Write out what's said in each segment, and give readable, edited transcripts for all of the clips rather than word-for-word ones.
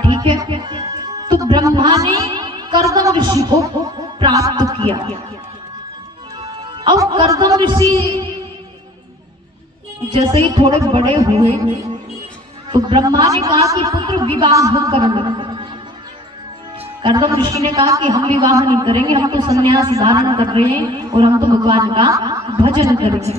ठीक है। तो ब्रह्मा ने कर्दम ऋषि को प्राप्त किया। अब कर्दम ऋषि जैसे ही थोड़े बड़े हुए तो ब्रह्मा ने कहा कि पुत्र विवाह करना। कर्दम ऋषि ने कहा कि हम विवाह नहीं करेंगे, हम तो संन्यास धारण कर रहे हैं और हम तो भगवान का भजन करेंगे।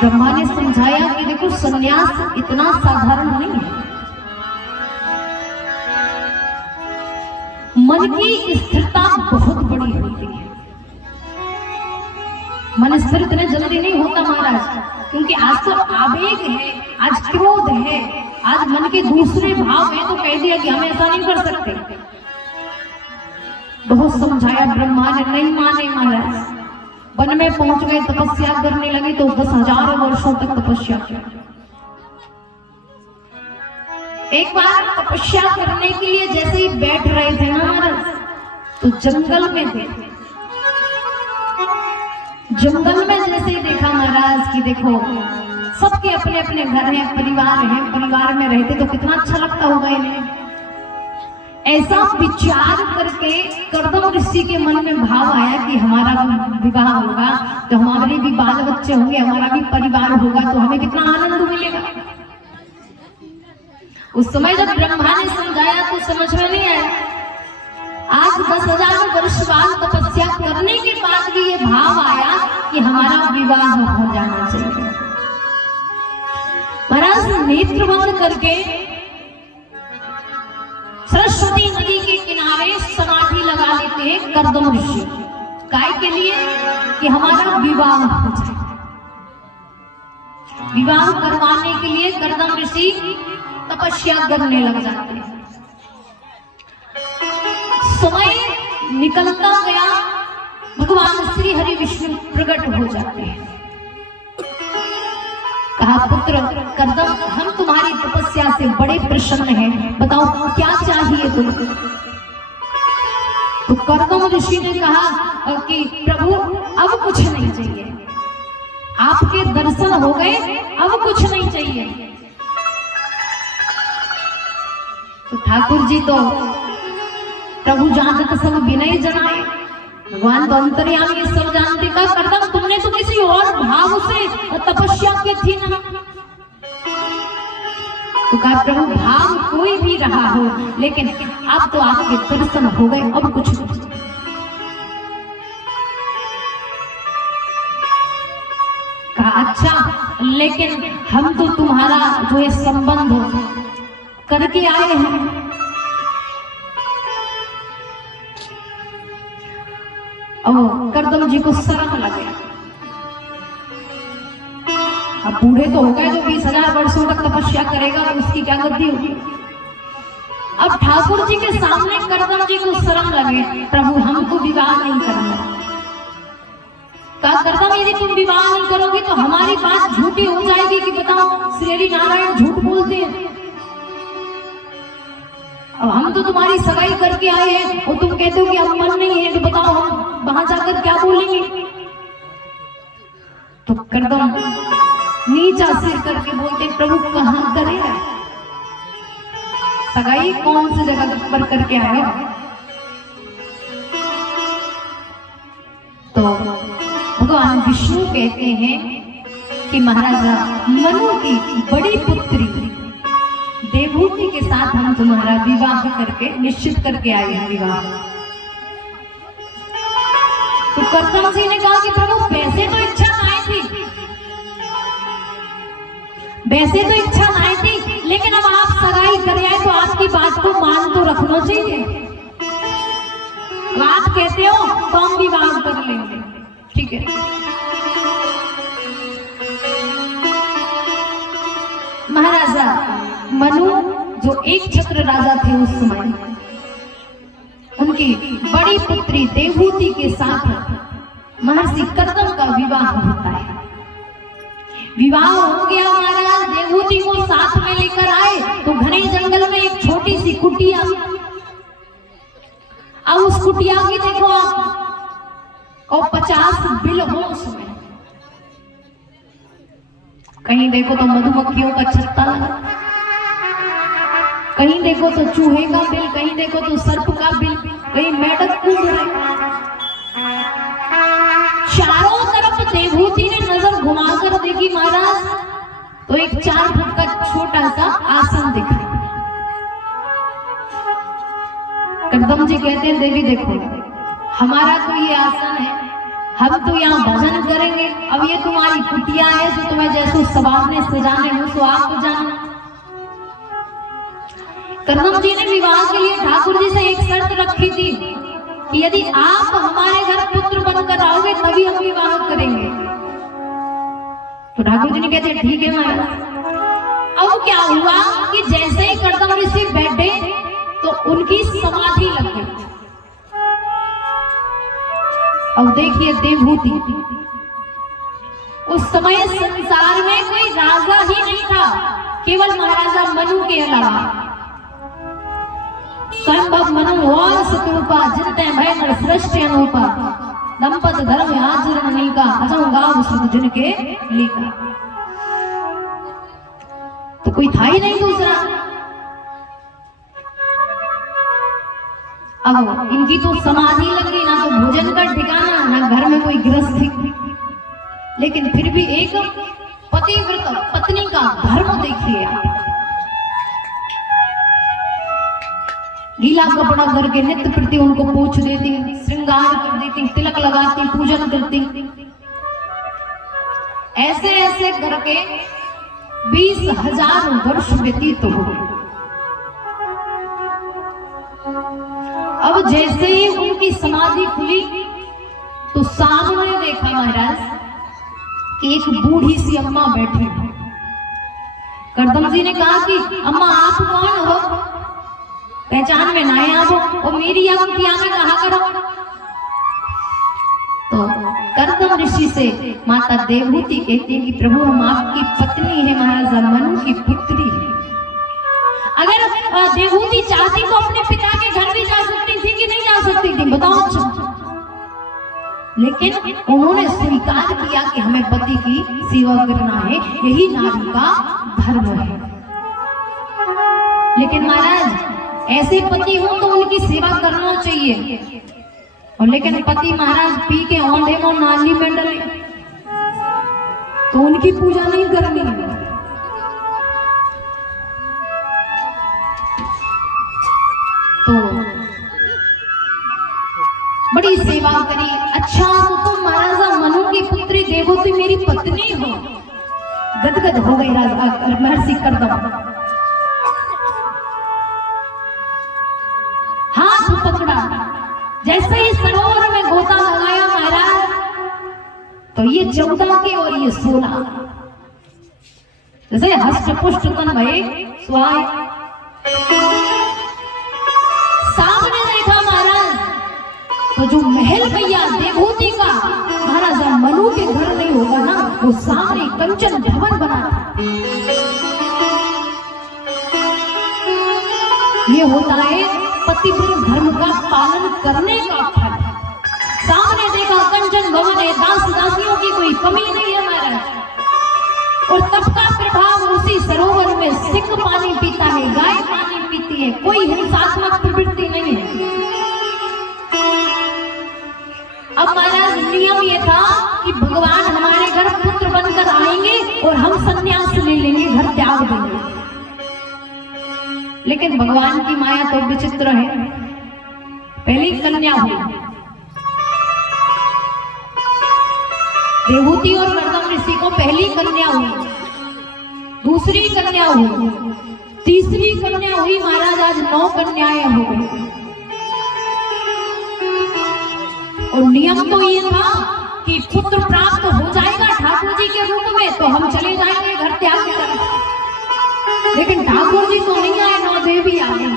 ब्रह्मा ने समझाया कि देखो संन्यास इतना साधारण नहीं है, मन की स्थिरता बहुत बड़ी होती है। मन स्थिर इतने जल्दी नहीं होता महाराज, क्योंकि आज तो आवेग है, आज क्रोध है, आज मन के दूसरे भाव है, तो कह दिया कि हम ऐसा नहीं कर सकते। बहुत समझाया ब्रह्मा ने, नहीं माने महाराज। वन में पहुंच गए, तपस्या करने लगे तो 10,000 वर्षों तक तपस्या की। एक बार तपस्या करने के लिए जैसे ही बैठ रहे थे ना महाराज, तो जंगल में थे। जंगल में जैसे ही देखा महाराज कि देखो सबके अपने अपने घर हैं, परिवार है, परिवार में रहते तो कितना अच्छा लगता होगा इन्हें। ऐसा विचार करके कर्दम ऋषि के मन में भाव आया कि हमारा विवाह होगा तो हमारे भी बाल बच्चे होंगे, हमारा भी परिवार होगा, तो हमें कितना आनंद मिलेगा। उस समय जब ब्रह्मा ने समझाया तो समझ में नहीं आया। आज 10,000 वर्ष बाद तपस्या करने के बाद भी ये भाव आया कि हमारा विवाह हो जाना चाहिए। महाराज नेत्र बंद करके सरस्वती नदी के किनारे समाधि लगा लेते हैं कर्दम ऋषि। काय के लिए? कि हमारा विवाह हो जाए। विवाह करवाने के लिए कर्दम ऋषि तपस्या करने लग जाते हैं। समय निकलता गया, भगवान श्री हरि विष्णु प्रकट हो जाते हैं। कहा पुत्र कर्दम, हम तुम्हारी तपस्या से बड़े प्रसन्न हैं, बताओ क्या चाहिए तुमको। तो कर्दम ऋषि ने कहा कि प्रभु अब कुछ नहीं चाहिए, आपके दर्शन हो गए, अब कुछ नहीं चाहिए। तो ठाकुर जी तो प्रभु जहां तक सब विनय जनाए, भगवान तो अंतर्यामी सब जानते। का कर्दम, तुमने तो किसी और भाव से तपस्या की थी ना। तो कहा प्रभु भाव कोई भी रहा हो, लेकिन अब तो आपके दर्शन हो गए, अब कुछ नहीं। कहा अच्छा, लेकिन हम तो तुम्हारा जो ये संबंध करके आए हैं। अब कर्दम जी को शर्म लगे। अब बूढ़े तो हो गए, जो 20,000 वर्षों तक तपस्या करेगा तो उसकी क्या गति होगी। अब ठाकुर जी के सामने कर्दम जी को शर्म लगे, प्रभु हमको विवाह नहीं करना। कहा कर्दम, यदि तुम विवाह नहीं करोगे तो हमारी बात झूठी हो जाएगी कि बताओ श्री नारायण झूठ बोलते हैं। अब हम तो तुम्हारी सगाई करके आए हैं और तुम कहते हो कि अब मन नहीं है, तो बताओ हम वहां जाकर क्या बोलेंगे। तो कर्दम नीचा सिर करके बोलते, प्रभु कहां करे, सगाई कौन सी जगह पर करके आए हो। तो भगवान विष्णु कहते हैं कि महाराजा मनु की बड़ी पुत्री देवहूति के साथ हम तुम्हारा विवाह करके निश्चित करके आए हैं विवाह। तो कर्दम जी ने कहा कि प्रभु वैसे तो इच्छा नहीं थी, वैसे तो इच्छा नहीं थी, लेकिन अब आप सगाई कर आए तो आपकी बात को मान तो रखना चाहिए। बात कहते हो तो हम विवाह कर लेंगे, ठीक है। महाराजा मनु जो एक छत्र राजा थे उस समय, उनकी बड़ी पुत्री देवहूति के साथ महर्षि कर्दम का विवाह होता है। विवाह हो गया महाराज, देवहूति को साथ में लेकर आए तो घने जंगल में एक छोटी सी कुटिया। अब उस कुटिया की देखो आप, और 50 बिल हो उसमें, कहीं देखो तो मधुमक्खियों का छत्ता लगा, कहीं देखो तो चूहे का बिल, कहीं देखो तो सर्प का बिल, कहीं मेढक कूद रहे। चारों तरफ देवहूति ने नजर घुमाकर देखी महाराज, तो एक 4 फुट का छोटा सा आसन दिखा। कदम जी कहते हैं देवी देखो, हमारा तो ये आसन है, हम तो यहाँ भजन करेंगे, अब ये तुम्हारी कुटिया है, तो तुम्हें जैसो सवारने सजाने हो सो आप तो जानो। कदम जी ने विवाह के लिए ठाकुर जी से एक शर्त रखी थी कि यदि आप हमारे घर पुत्र बनकर आओगे तभी हम विवाह करेंगे। तो ठाकुर जी ने कहते ठीक है महाराज। अब क्या हुआ कि जैसे ही कदम ऋषि बैठे तो उनकी समाधि लग गई। अब देखिए देवहूति, उस समय संसार में कोई राजा ही नहीं था, केवल महाराजा मनु के अलावा। संभव मनु और सतरूपा जिनते भय नर सृष्टि अनूपा, दंपत धर्म आचरण नीका, अजं गाव सुख जिनके लीका। तो कोई था ही नहीं दूसरा। अब इनकी तो समाधि लग गई, ना तो भोजन का ठिकाना, ना घर में कोई गृहस्थी। लेकिन फिर भी एक पतिव्रत पत्नी का धर्म देखिए आप। गीला कपड़ा करके नित्य प्रति उनको पोंछ देती, श्रृंगार कर देती, तिलक लगाती, पूजन करती। ऐसे ऐसे करके 20,000 वर्ष व्यतीत हो गए। अब जैसे ही उनकी समाधि खुली तो सामने देखा महाराज कि एक बूढ़ी सी अम्मा बैठी। करदम जी ने कहा कि अम्मा आप कौन हो, पहचान में ना आए आप, और मेरी या कुटिया में कहा करो। तो करदम ऋषि से माता देवहूति कहती है कि प्रभु हम आपकी पत्नी है, महाराजा मनु की पुत्री है। अगर देवहूति चाहती तो अपने पिता के घर भी जा सकती थी कि नहीं जा सकती थी, बताओ। लेकिन उन्होंने स्वीकार किया कि हमें पति की सेवा करना है, यही नारी का धर्म है। लेकिन महाराज ऐसे पति हो तो उनकी सेवा करना चाहिए, और लेकिन पति महाराज पी के औंधे को नाली में डले तो उनकी पूजा नहीं करनी है। तो बड़ी सेवा करी। अच्छा तो तुम महाराजा मनु की पुत्री देवहूति मेरी पत्नी हो। गदगद हो गई राजा महर्षि करदम। हाथ पकड़ा, जैसे ही सरोवर में गोता लगाया महाराज, तो ये 14 के और ये 16 जैसे हष्ट पुष्ट तन भय स्वाय। सामने देखा महाराज तो जो महल भैया देवहूति का महाराजा मनु के घर नहीं होगा ना, वो सामने कंचन भवन बना था। ये होता है पतिव्रत धर्म का पालन करने का फल। सामने देखा कंचन भवन है, दास दासियों की कोई कमी नहीं है महाराज। और तब का प्रभाव उसी सरोवर में सिंह पानी पीता है, गाय पानी पीती है, कोई हिंसात्मक प्रवृत्ति नहीं है। अब महाराज नियम ये था कि भगवान हमारे घर पुत्र बनकर आएंगे और हम संन्यास ले लेंगे, घर त्याग देंगे। लेकिन भगवान की माया तो विचित्र है। पहली कन्या हुई देवहूति और करदम ऋषि को, पहली कन्या हुई, दूसरी कन्या हुई, तीसरी कन्या हुई, महाराज आज 9 कन्याएं हो गई। और नियम तो ये था कि पुत्र प्राप्त हो जाएगा ठाकुर जी के रूप में तो हम चले जाएंगे घर त्याग कर। लेकिन ठाकुर जी तो नहीं आए, 9 देवी आ गई।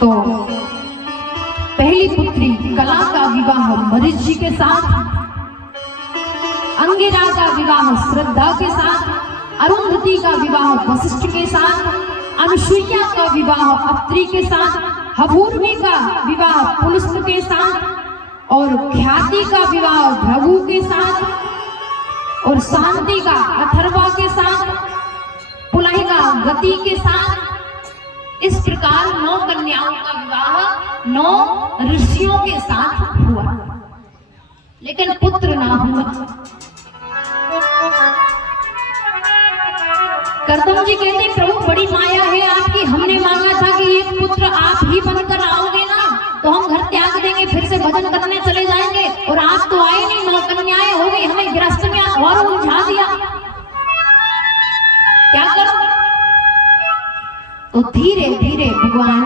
तो पहली पुत्री कला का विवाह मरीचि के साथ, अंगिरा का विवाह श्रद्धा के साथ, अरुंधति का विवाह वशिष्ठ के साथ, अनुसुईया का विवाह अत्रि के साथ, हभूर्वी का विवाह पुलस्त के साथ, और ख्याति का विवाह भृगु के साथ, और शांति का, अथर्वा के साथ, पुलह का गति के साथ इस प्रकार 9 कन्याओं का विवाह 9 ऋषियों के साथ हुआ, लेकिन पुत्र ना हुआ। कर्दम जी कहते प्रभु बड़ी माया है आपकी, हमने मांगा था कि एक पुत्र आप ही बनकर आओगे ना तो हम घर त्याग देंगे, फिर से भजन करने चले जाएंगे, और आप तो आए नहीं, 9 कन्याएं हो गई, हमें गृहस्थ में और उलझा दिया, क्या करो? तो धीरे धीरे भगवान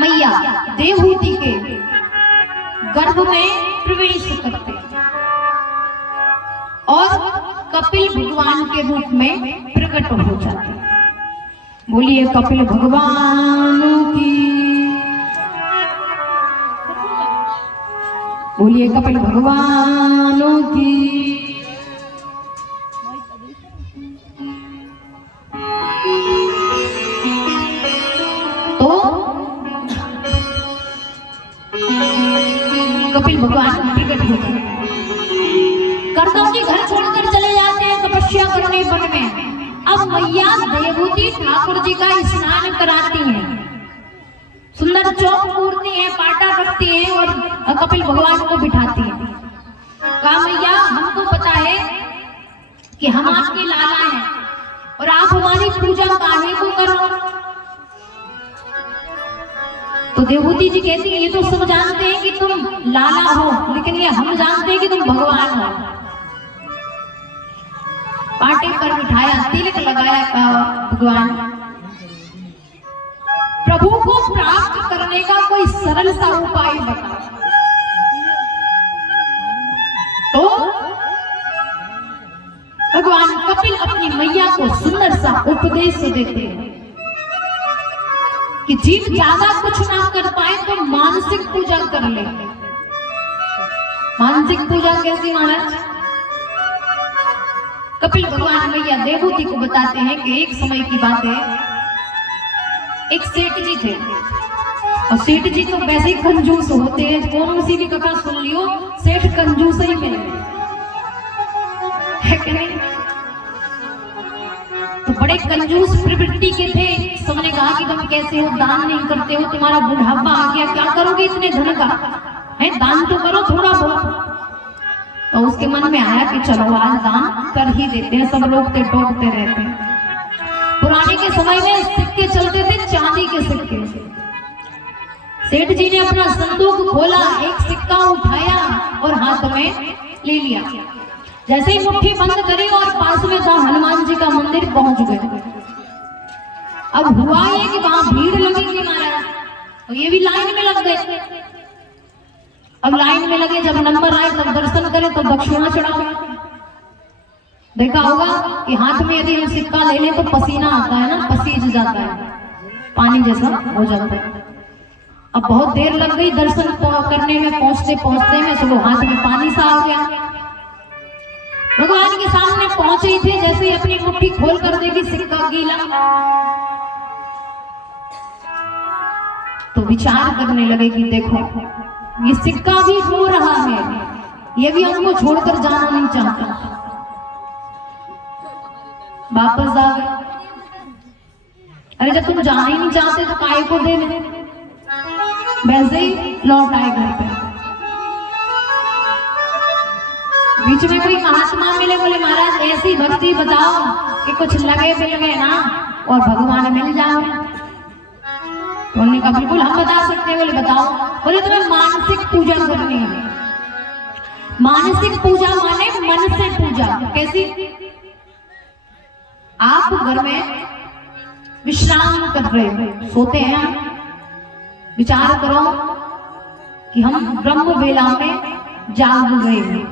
मैया देवहूति के गर्भ में प्रवेश करते और कपिल भगवान के रूप में प्रकट हो जाते। बोलिए कपिल भगवान की, बोलिए कपिल भगवान की। तो कपिल भगवान प्रकट होते हैं, कर्दम जी घर छोड़कर चले जाते हैं तपस्या करने वन में। अब मैया देवहूति ठाकुर जी का स्नान कराती हैं, सुंदर चौक पूरती हैं, पाटा रखती हैं और कपिल भगवान को बिठाती हैं। कहा मैया हमको पता है कि हम आपके लाला हैं और आप हमारी पूजा काहे को करो? तो देवहूति जी कहती है ये तो सब जानते हैं कि तुम लाला हो, लेकिन ये हम जानते हैं कि तुम भगवान हो। पाटे पर बिठाया, तिलक लगाया भगवान। प्रभु को प्राप्त करने का कोई सरल सा उपाय बताओ। तो भगवान कपिल अपनी मैया को सुंदर सा उपदेश देते हैं कि जीव ज्यादा कुछ ना कर पाए तो मानसिक पूजा कर ले। मानसिक पूजा कैसी महाराज? कपिल भगवान मैया देवहूति को बताते हैं कि एक समय की बात है, एक सेठ जी थे और सेठ जी तो वैसे ही कंजूस होते हैं, कौन सी भी कथा सुन लियो सेठ कंजूस ही मिले, है कि नहीं? तो बड़े कंजूस प्रवृत्ति के थे। सबने कहा कि तुम कैसे हो, दान नहीं करते हो, तुम्हारा बुढ़ापा आ गया, क्या करोगे इतने धन का, है दान तो करो थोड़ा बहुत। तो उसके मन में आया कि चलो आज दान कर ही देते हैं, सब रोकते टोकते रहते हैं। पुराने के समय में सिक्के चलते थे, चांदी के सिक्के। सेठ जी ने अपना संदूक खोला, एक सिक्का उठाया और हाथ में ले लिया। जैसे ही मुट्ठी बंद करी और पास में था हनुमान जी का मंदिर पहुंच गए। अब हुआ ये कि वहां भीड़ लगेगी महाराज, तो ये भी लाइन में लग गए। अब लाइन में लगे, जब नंबर आए तब दर्शन करें तो दक्षिणा चढ़ाओ। देखा होगा कि हाथ में यदि हम सिक्का ले लें तो पसीना आता है ना, पसीज जाता है, पानी जैसा हो जाता है। अब बहुत देर लग गई दर्शन करने में, पहुंचते पहुंचते में सब हाथ में पानी सा आ गया। भगवान के सामने पहुंचे थे, जैसे ही अपनी मुट्ठी खोल कर देखी सिक्का गीला, तो विचार करने लगे कि देखो ये सिक्का भी रो रहा है, ये भी हमको छोड़कर जाना नहीं चाहता। वापस आ गए। अरे जब तुम जाना ही नहीं चाहते तो काय को दे दे। वैसे ही लौट आए घर पे। बीच में कोई महात्मा मिले, बोले महाराज ऐसी भक्ति बताओ कि कुछ लगे मिल गए ना और भगवान मिल जाओ। तो उन्होंने कहा बिल्कुल हम बता सकते हैं। बोले बताओ। बोले तुम्हें मानसिक पूजा करनी है। मानसिक पूजा माने मन से पूजा। कैसी? आप घर में विश्राम कर रहे हो, सोते हैं, विचार करो कि हम ब्रह्म वेला में जाग गए हैं,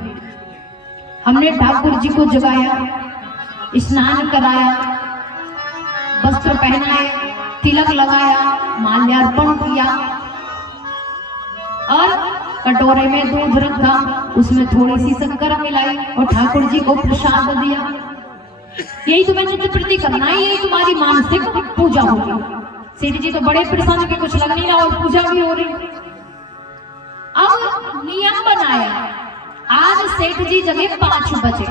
हमने ठाकुर जी को जगाया, स्नान कराया, वस्त्र पहनाए, तिलक लगाया, माल्यार्पण किया और कटोरे में दूध रखा, उसमें थोड़ी सी शक्कर मिलाई और ठाकुर जी को प्रसाद दिया। यही तुम्हें नित्य प्रति करना है, यही तुम्हारी मानसिक पूजा होगी। सेठ जी तो बड़े प्रसन्न के कुछ लग नहीं रहा और पूजा भी हो रही। अब नियम बनाया, आज सेठ जी जगे 5 बजे।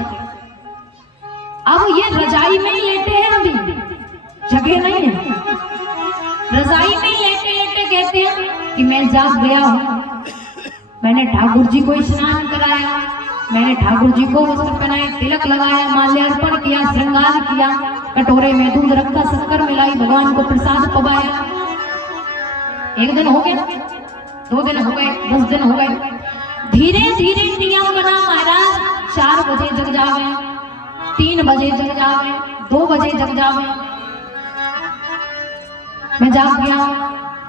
अब ये रजाई में ही लेटे हैं, अभी जगह नहीं है, रजाई में ही लेटे लेटे कहते हैं कि मैं जाग गया हूं, मैंने ठाकुर जी को स्नान कराया, मैंने ठाकुर जी को वस्त्र पहनाए, तिलक लगाया, माल्यार्पण किया, श्रृंगार किया, कटोरे में दूध रखा, शक्कर मिलाई, भगवान को प्रसाद पवाया। 1 दिन हो गया, 2 दिन हो गए, 10 दिन हो गए। धीरे धीरे नियम बना महाराज 4 बजे जग जावे, 3 बजे जग जावे, 2 बजे जग जावे। मैं जाग गया,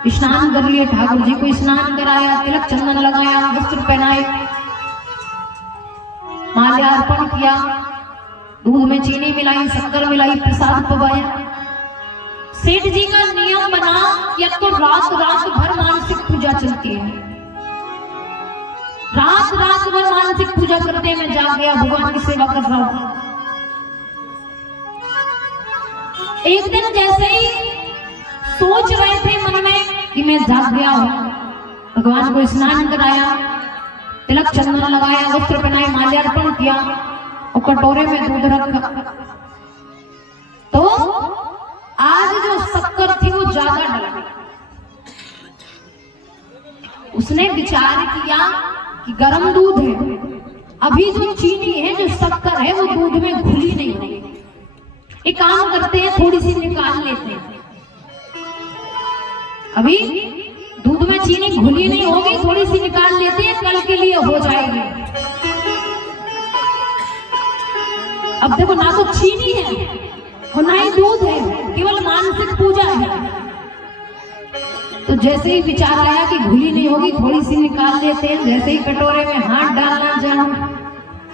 स्नान कर लिए, ठाकुर जी को स्नान कराया, तिलक चंदन लगाया, वस्त्र पहनाए, माल्यार्पण किया, दूध में चीनी मिलाई, शक्कर मिलाई, प्रसाद पवाया। सेठ जी का नियम बना कि अब तो रात रात भर मानसिक पूजा चलती है, रात रात भर मानसिक पूजा करते। मैं जाग गया, भगवान की सेवा कर रहा हूं। एक दिन जैसे ही सोच रहे थे मन में कि मैं जाग गया हूं, भगवान को स्नान कराया, तिलक चंदन लगाया, वस्त्र पहनाए, माल्यार्पण किया और कटोरे में दूध रखा, तो आज जो शक्कर थी वो ज्यादा डल गई। उसने विचार किया कि गर्म दूध है, अभी जो चीनी है, जो शक्कर है, वो दूध में घुली नहीं होगी। एक काम करते हैं, थोड़ी सी निकाल लेते हैं, अभी दूध में चीनी घुली नहीं होगी, थोड़ी सी निकाल लेते हैं, कल के लिए हो जाएगी। अब देखो, ना तो चीनी है और ना ही दूध है, केवल मानसिक पूजा है। तो जैसे ही विचार आया कि घुली नहीं होगी, थोड़ी सी निकाल लेते हैं, जैसे ही कटोरे में हाथ डालना चाहूं,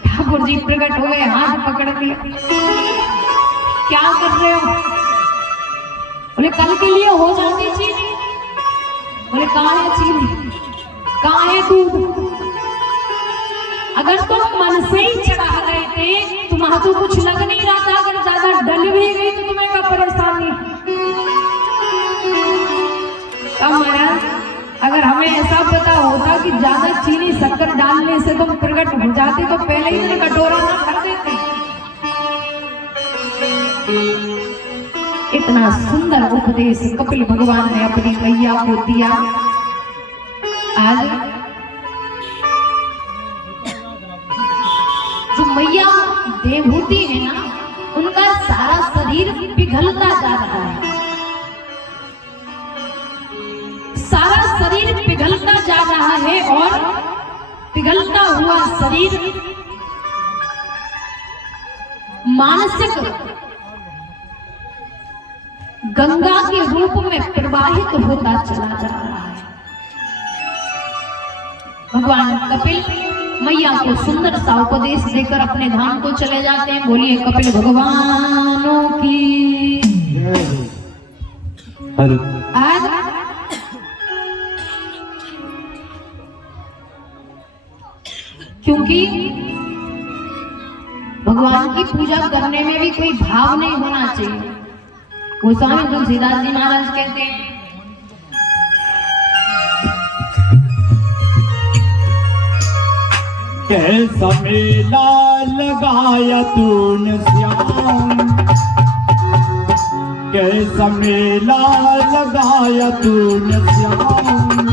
ठाकुर जी प्रकट हो गए, हाथ पकड़ के, क्या कर रहे हो? बोले कल के लिए हो जाती चीनी। बोले कहाँ है चीनी, कहाँ है दूध? अगर तुम मन से ही चढ़ा रहे थे, तुम्हारा तो कुछ लग नहीं रहा था, अगर ज्यादा डल भी गई तो तुम्हें क्या परेशानी? महाराज, अगर हमें ऐसा पता होता कि ज्यादा चीनी शक्कर डालने से तुम प्रकट हो जाते तो पहले ही कटोरा ना भर देते। इतना सुंदर उपदेश कपिल भगवान ने अपनी मैया को दिया। आज जो मैया देवहूति है ना, उनका सारा शरीर पिघलता जा रहा है, सारा शरीर पिघलता जा रहा है, और पिघलता हुआ शरीर मानसिक गंगा के रूप में प्रवाहित होता चला जा रहा है। भगवान कपिल मैया को सुंदर सा उपदेश देकर अपने धाम को चले जाते हैं। बोलिए कपिल भगवानों की। आज क्योंकि भगवान की पूजा करने में भी कोई भाव नहीं होना चाहिए। गोस्वामी तुलसीदास जी महाराज कहते हैं, कैसा मेला लगाया तूने श्याम, कैसा मेला लगाया तूने श्याम,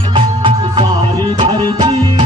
सारी धरती